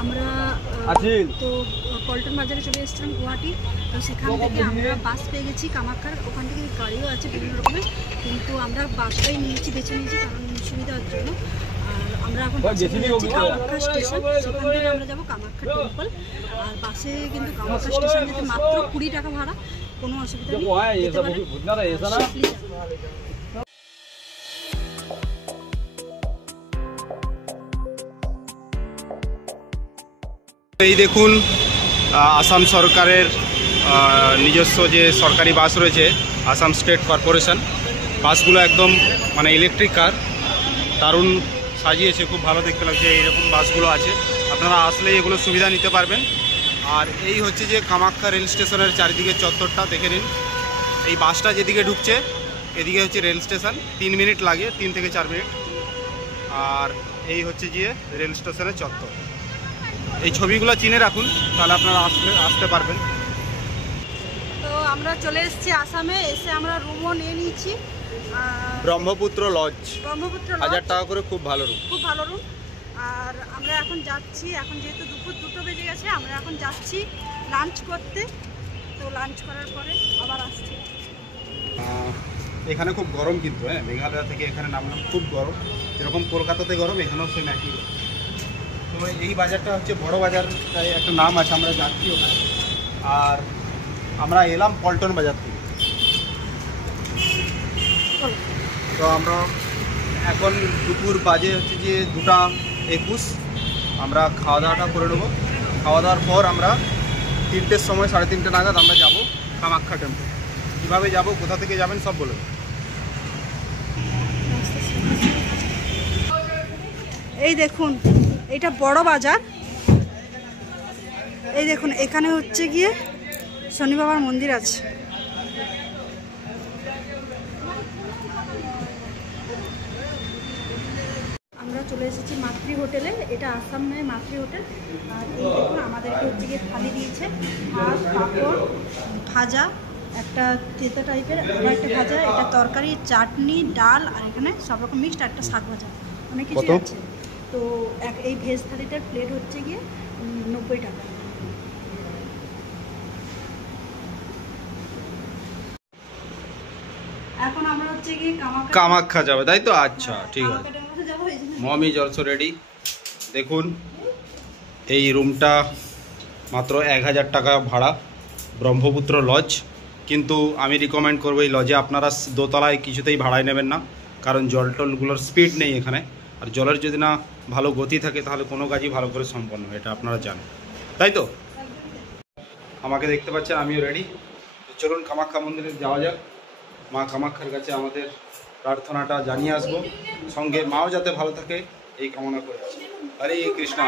আমরা তো পল্টন বাজারে চলে এসেছিলাম গুয়াহাটি। তো সেখান থেকে আমরা বাস পেয়ে গেছি কামাখ্যার, ওখান থেকে গাড়িও আছে বিভিন্ন রকমের, কিন্তু আমরা বাসটাই বেছে নিয়েছি কারণ সুবিধার জন্য। আর আমরা এখন কামাখ্যা স্টেশন, সেখান থেকে আমরা যাবো কামাখ্যা টেম্পল। আর বাসে কিন্তু কামাখ্যা স্টেশন যেতে মাত্র 20 টাকা ভাড়া, কোনো অসুবিধা নেই। এই দেখুন আসাম সরকারের নিজস্ব যে সরকারি বাস রয়েছে, আসাম স্টেট কর্পোরেশন বাসগুলো একদম মানে ইলেকট্রিক কার, দারুণ সাজিয়েছে, খুব ভালো দেখতে লাগছে। এইরকম বাসগুলো আছে, আপনারা আসলে এগুলো সুবিধা নিতে পারবেন। আর এই হচ্ছে যে কামাখ্যা রেল স্টেশনের চারিদিকে চত্বরটা দেখে নিন। এই বাসটা যেদিকে ঢুকছে এদিকে হচ্ছে রেল স্টেশন, 3 মিনিট লাগে, 3 থেকে 4 মিনিট। আর এই হচ্ছে যে রেল স্টেশনের চত্বর। এই ছবিগুলো চিনে রাখুন, তাহলে আপনারা আসতে পারবেন। তো আমরা চলে এসেছি আসামে, এসে আমরা রুমও নিয়ে নিয়েছি ব্রহ্মপুত্র লজ। 1000 টাকা করে, খুব ভালো রুম, খুব ভালো রুম। আর আমরা এখন যাচ্ছি, এখন যেহেতু দুপুর 2টো বেজে গেছে, আমরা এখন যাচ্ছি লাঞ্চ করতে। তো লাঞ্চ করার পরে আবার আসছি। এখানে খুব গরম কিন্তু, হ্যাঁ, মেঘালয় থেকে এখানে নামলাম, খুব গরম। যেরকম কলকাতাতে গরম, এখানেও সেম একই। তো এই বাজারটা হচ্ছে বড় বাজার, তাই একটা নাম আছে, আমরা যাচ্ছি ওখানে। আর আমরা এলাম পল্টন বাজার থেকে। তো আমরা এখন দুপুর বাজে হচ্ছে যে 2:21, আমরা খাওয়া দাওয়াটা করে নেবো। খাওয়া দাওয়ার পর আমরা 3টের সময়, 3:30 নাগাদ আমরা যাব কামাখ্যা টেম্পল। কীভাবে যাব, কোথা থেকে যাবেন সব বলুন। এই দেখুন, এটা বড় বাজার। এই দেখুন, এখানে হচ্ছে গিয়ে শনি বাবার মন্দির আছে। আমরা চলে এসেছি মাতৃ হোটেলে, এটা আসাম নয়, মাতৃ হোটেল। আর এই দেখুন, আমাদেরকে হচ্ছে গিয়ে থালি দিয়েছে, ভাত, পাঁপড়, ভাজা, একটা তেতো টাইপের, আবার একটা ভাজা, এটা তরকারি, চাটনি, ডাল, আর এখানে সব রকম মিক্সড, একটা শাক ভাজা, অনেক কিছু আছে। তো এই ভেজ থালিটার প্লেট হচ্ছে গিয়ে 90 টাকা। এখন আমরা হচ্ছে গিয়ে কামাখ্যা যাবে, তাই তো? আচ্ছা, ঠিক আছে। Mom is also ready. দেখুন, এই রুমটা মাত্র 1000 টাকা ভাড়া, ব্রহ্মপুত্র লজ। কিন্তু আমি রিকমেন্ড করবো এই লজে আপনারা দোতলায় কিছুতেই ভাড়ায় নেবেন না, কারণ জল টলগুলোর স্পিড নেই এখানে। আর জলের যদি না ভালো গতি থাকে তাহলে কোনো কাজই ভালো করে সম্পন্ন হয়, এটা আপনারা জানেন, তাই তো? আমাকে দেখতে পাচ্ছেন, আমিও রেডি। তো চলুন কামাখ্যা মন্দিরে যাওয়া যাক। মা কামাখ্যার কাছে আমাদের প্রার্থনাটা জানিয়ে আসবো, সঙ্গে মাও যাতে ভালো থাকে এই কামনা করে আছি। হরে কৃষ্ণ।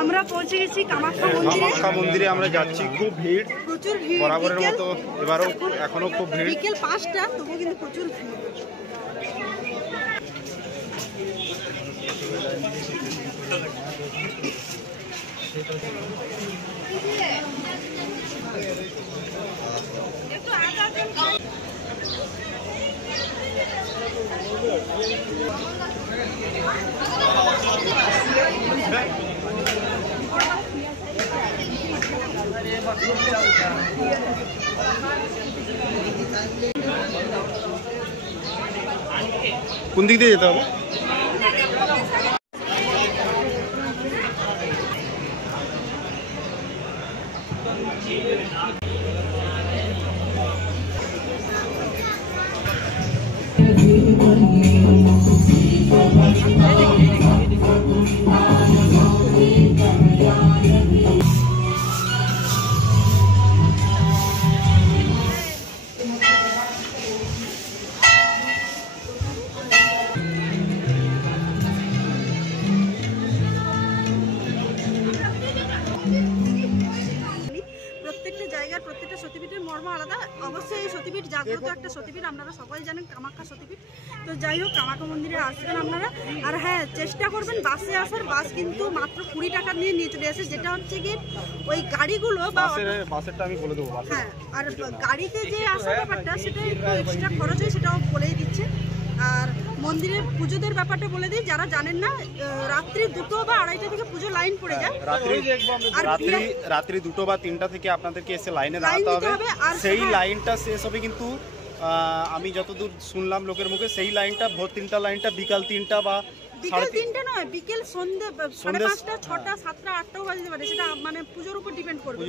আমরা পৌঁছে গেছি কামাখ্যা মন্দিরে। কামাখ্যা মন্দিরে আমরা যাচ্ছি, খুব ভিড়, প্রচুর ভিড়, বরাবরের মতো এবারও এখনো খুব ভিড়। বিকেল 5টা, তবুও কিন্তু প্রচুর ভিড়। কোন দিক দিয়ে যেতে হবে? প্রত্যেকটা জায়গার প্রত্যেকটা সতীপীঠের মর্ম আলাদা। অবশ্যই এই সতীপীঠ জাগ্রত একটা সতীপীঠ, আপনারা সবাই জানেন কামাখ্যা সতীপীঠ। তো যাই হোক, কামাখ্যা মন্দিরে আসবেন আপনারা। আর হ্যাঁ, চেষ্টা করবেন বাসে আসার। বাস কিন্তু মাত্র 20 টাকা নিয়ে চলে আসে, যেটা হচ্ছে কি ওই গাড়িগুলো বা বাসেরটা আমি বলে দেবো। হ্যাঁ, আর গাড়িতে যে আসার ব্যাপারটা সেটা একটু এক্সট্রা খরচ হয়, সেটাও বলেই দিচ্ছে। আর মন্দিরে পুজোদের ব্যাপারটা বলে দিই, যারা জানেন না, রাত্রি 2টো বা 2:30 থেকে পুজো লাইন পড়ে যায়। রাত্রি 2টো বা 3টা থেকে আপনাদেরকে এসে লাইনে দাঁড়াতে হবে। সেই লাইনটা শেষ হবে কিন্তু আমি যতদূর শুনলাম লোকের মুখে, সেই লাইনটা ভোর 3টা লাইনটা বিকাল 3টা বা বিকেল 3টে নয়, বিকেল সন্ধ্যে 5:30, 6টা, 7টা, 8টাও বাজতে পারে। সেটা মানে পুজোর উপর ডিপেন্ড করবে,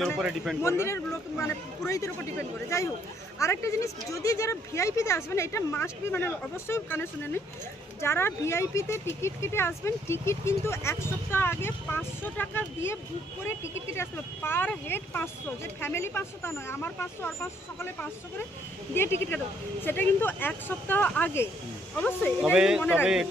মন্দিরের লোক মানে পুরোহিতের উপর ডিপেন্ড করে। যাই হোক, আরেকটা জিনিস, যদি যারা ভিআইপিতে আসবেন, এটা মাস্ট বি, মানে অবশ্যই কানে শুনে নিন, যারা ভিআইপিতে টিকিট কেটে আসবেন, টিকিট কিন্তু 1 সপ্তাহ আগে 500 টাকা দিয়ে বুক করে টিকিট কেটে আসতে হবে। পার হেড 500, যে ফ্যামিলি 500 তা নয়, আমার 500 আর 500 সকালে 500 করে দিয়ে টিকিট কাটবে। সেটা কিন্তু 1 সপ্তাহ আগে, অবশ্যই মনে রাখবেন।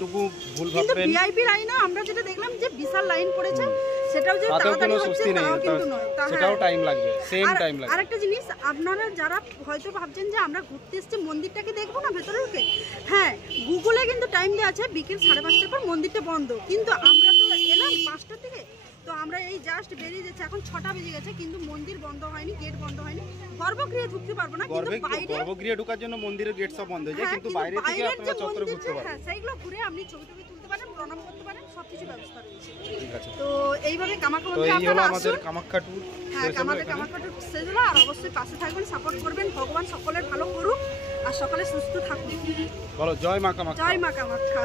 কিন্তু ভিআইপি লাইনে আমরা যেটা দেখলাম যে বিশাল লাইন পড়েছে, সেটাও যে তাড়াতাড়ি হচ্ছে তাও কিন্তু নয়, সেটাও টাইম লাগবে, সেম টাইম লাগবে। আরেকটা জিনিস, আপনারা যারা হয়তো ভাবছেন যে আমরা ঘুরতে এসেছি মন্দিরটাকে দেখবো না ভেতরে ঢুকে, হ্যাঁ, গুগলে কিন্তু টাইম দেওয়া আছে বিকেল 5:30টার পর মন্দিরটা বন্ধ। কিন্তু আমরা তো এলাম 5টার থেকে, তো আমরা এই জাস্ট বেরিয়ে যাচ্ছি, এখন 6টা বেজে গেছে, কিন্তু মন্দির বন্ধ হয়নি, গেট বন্ধ হয়নি। গর্ভগৃহে ঢুকতে পারবো না, কিন্তু বাইরে গর্ভগৃহে ঢোকার জন্য মন্দিরের গেট সব বন্ধ হয়ে যায়, কিন্তু বাইরে থেকে আপনারা চত্বরে ঘুরতে পারেন। হ্যাঁ, সেইগুলো ঘুরে আপনি ছবি তুলতে পারেন, প্রণাম করতে পারেন, সবকিছু ব্যবস্থা রয়েছে। ঠিক আছে, তো এইভাবে কামাখ্যা মন্দিরে আপনারা আসুন। আমাদের কামাখ্যা ট্যুর, হ্যাঁ, আমাদের কামাখ্যা ট্যুর শেষ হলো। আর অবশ্যই পাশে থাকবেন, সাপোর্ট করবেন। ভগবান সকলের ভালো করুক আর সকলে সুস্থ থাকুন। বলো জয় মা কামাখ্যা। জয় মা কামাখ্যা।